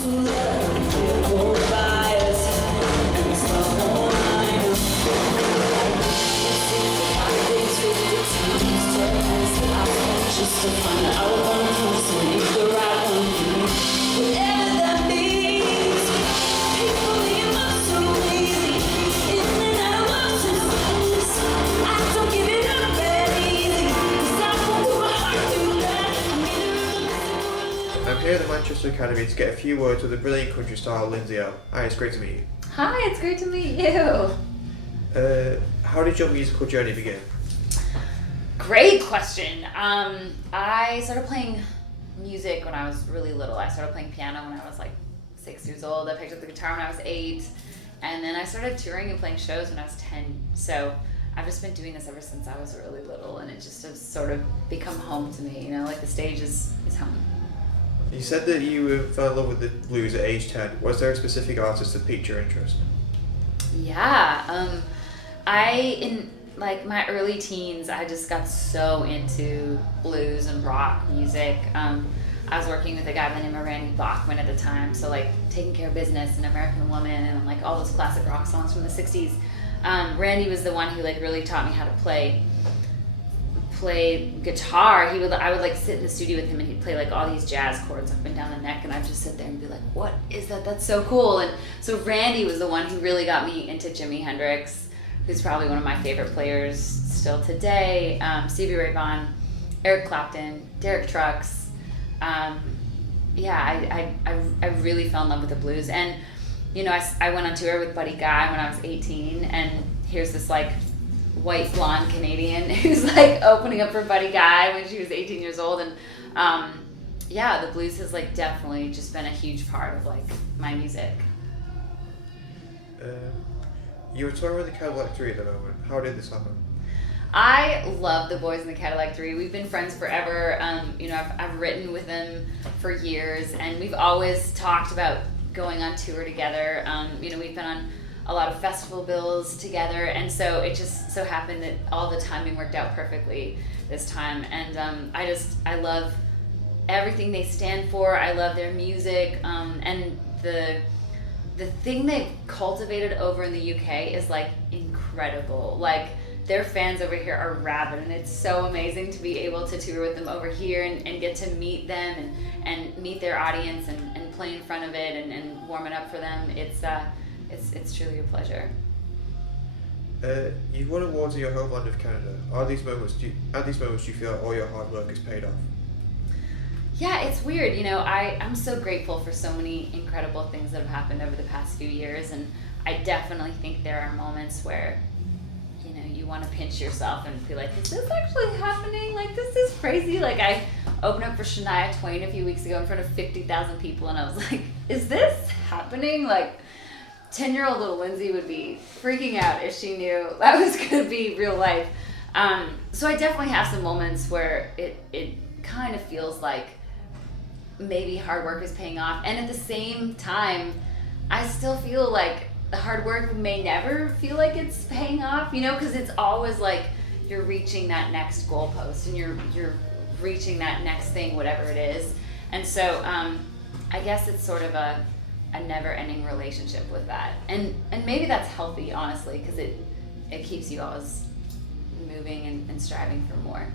I'm here at the Manchester Academy to get a few words with the brilliant country star Lindsay Ell. Hi, it's great to meet you. Hi, it's great to meet you. How did your musical journey begin? Great question. I started playing music when I was really little. I started playing piano when I was like 6 years old. I picked up the guitar when I was 8. And then I started touring and playing shows when I was 10. So I've just been doing this ever since I was really little, and it just has sort of become home to me, you know, like the stage is home. You said that you fell in love with the blues at age 10. Was there a specific artist that piqued your interest? Yeah, in like my early teens, I just got so into blues and rock music. I was working with a guy by the name of Randy Bachman at the time, so like Taking Care of Business and American Woman and like all those classic rock songs from the 60s. Randy was the one who like really taught me how to play guitar. I would like sit in the studio with him and he'd play like all these jazz chords up and down the neck, and I'd just sit there and be like, what is that? That's so cool. And so Randy was the one who really got me into Jimi Hendrix, who's probably one of my favorite players still today, Stevie Ray Vaughan, Eric Clapton, Derek Trucks. I really fell in love with the blues. And you know, I went on tour with Buddy Guy when I was 18, and here's this like white blonde Canadian who's like opening up for Buddy Guy when she was 18 years old. And the blues has like definitely just been a huge part of like my music. You're touring with the Cadillac Three at the moment. How did this happen? I love the boys in the Cadillac Three. We've been friends forever. I've written with them for years, and we've always talked about going on tour together. We've been on a lot of festival bills together, and so it just so happened that all the timing worked out perfectly this time. And I love everything they stand for. I love their music, and the thing they've cultivated over in the UK is like incredible. Like their fans over here are rabid, and it's so amazing to be able to tour with them over here and get to meet them and meet their audience and play in front of it and warm it up for them. It's truly a pleasure. You've won awards in your homeland of Canada. At these moments, do you feel like all your hard work is paid off? Yeah, it's weird. You know, I'm so grateful for so many incredible things that have happened over the past few years, and I definitely think there are moments where, you know, you want to pinch yourself and be like, is this actually happening? Like, this is crazy. Like, I opened up for Shania Twain a few weeks ago in front of 50,000 people, and I was like, is this happening? Like, 10-year-old little Lindsay would be freaking out if she knew that was going to be real life. So I definitely have some moments where it kind of feels like maybe hard work is paying off. And at the same time, I still feel like the hard work may never feel like it's paying off, you know, because it's always like you're reaching that next goalpost and you're reaching that next thing, whatever it is. And so I guess it's sort of a never-ending relationship with that. And maybe that's healthy, honestly, because it keeps you always moving and striving for more.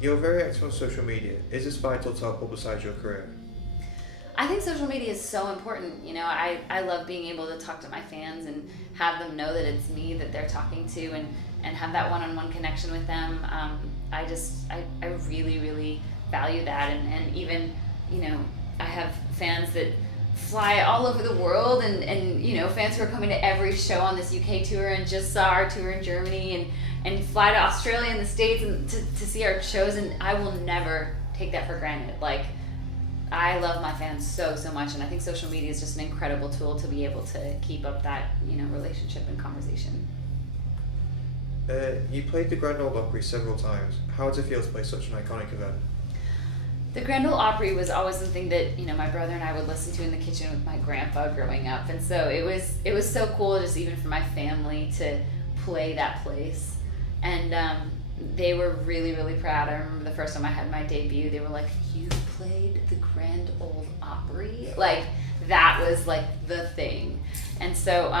You're very active on social media. Is this vital to help publicize your career? I think social media is so important. You know, I love being able to talk to my fans and have them know that it's me that they're talking to and have that one-on-one connection with them. I really, really value that. And even, you know, I have fans that fly all over the world and you know, fans who are coming to every show on this UK tour and just saw our tour in Germany and fly to Australia and the States and to see our shows, and I will never take that for granted. Like, I love my fans so much, and I think social media is just an incredible tool to be able to keep up that, you know, relationship and conversation. You played the Grand Ole Opry several times. How does it feel to play such an iconic event? The Grand Ole Opry was always something that, you know, my brother and I would listen to in the kitchen with my grandpa growing up, and so it was so cool just even for my family to play that place. And they were really, really proud. I remember the first time I had my debut, they were like, "You played the Grand Ole Like that was like the thing. And so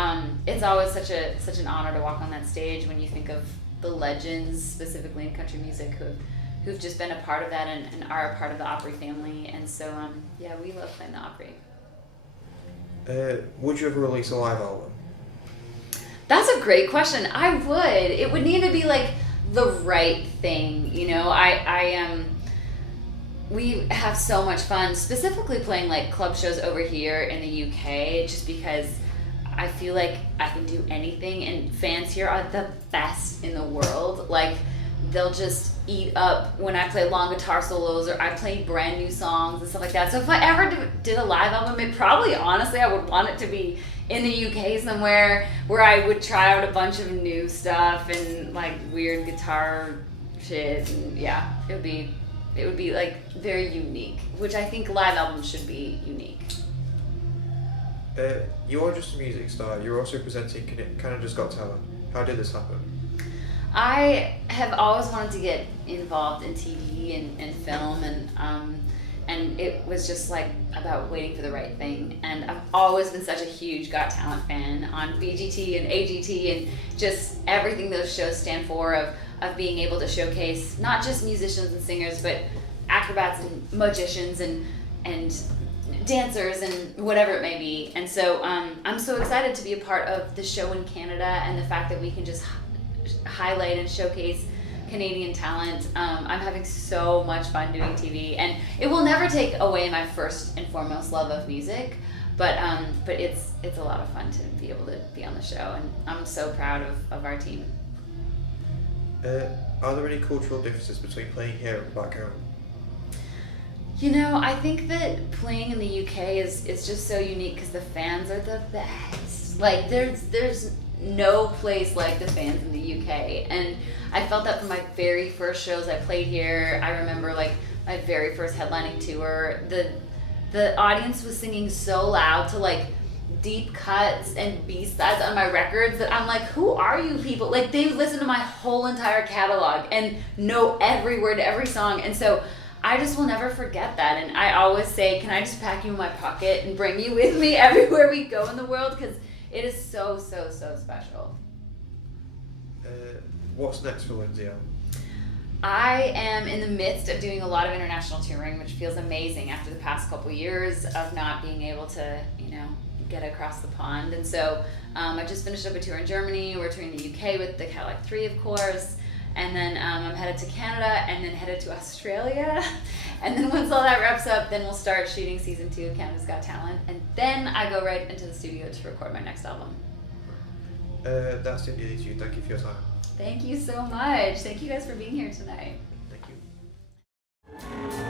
it's always such an honor to walk on that stage when you think of the legends, specifically in country music, who've just been a part of that and are a part of the Opry family. And so yeah, we love playing the Opry. Would you ever release a live album? That's a great question. I would. It would need to be like the right thing, you know. We have so much fun, specifically playing like club shows over here in the UK, just because I feel like I can do anything, and fans here are the best in the world. Like they'll just eat up when I play long guitar solos or I play brand new songs and stuff like that. So if I ever did a live album, it probably, honestly, I would want it to be in the UK somewhere where I would try out a bunch of new stuff and like weird guitar shit, and yeah, it would be like very unique, which I think live albums should be unique. You are just a music star. You're also presenting Canada's Got Talent. How did this happen? I have always wanted to get involved in TV and film, and it was just like about waiting for the right thing. And I've always been such a huge Got Talent fan on BGT and AGT and just everything those shows stand for, of being able to showcase not just musicians and singers, but acrobats and magicians and dancers and whatever it may be. And so I'm so excited to be a part of the show in Canada, and the fact that we can just highlight and showcase Canadian talent. I'm having so much fun doing TV, and it will never take away my first and foremost love of music, but it's a lot of fun to be able to be on the show, and I'm so proud of our team. Are there any cultural differences between playing here and back home? You know, I think that playing in the UK is just so unique because the fans are the best. Like there's no place like the fans in the UK, and I felt that from my very first shows I played here. I remember like my very first headlining tour, the audience was singing so loud to like deep cuts and B-sides on my records that I'm like, who are you people? Like they listen to my whole entire catalog and know every word to every song. And so I just will never forget that. And I always say, can I just pack you in my pocket and bring you with me everywhere we go in the world? Because it is so, so, so special. What's next for Lindsay Ell? I am in the midst of doing a lot of international touring, which feels amazing after the past couple years of not being able to, get across the pond. And so I just finished up a tour in Germany. We're touring the UK with the Cadillac Three, of course. And then I'm headed to Canada, and then headed to Australia. And then once all that wraps up, then we'll start shooting season 2 of Canada's Got Talent. And then I go right into the studio to record my next album. That's it, you. Thank you for your time. Thank you so much. Thank you guys for being here tonight. Thank you.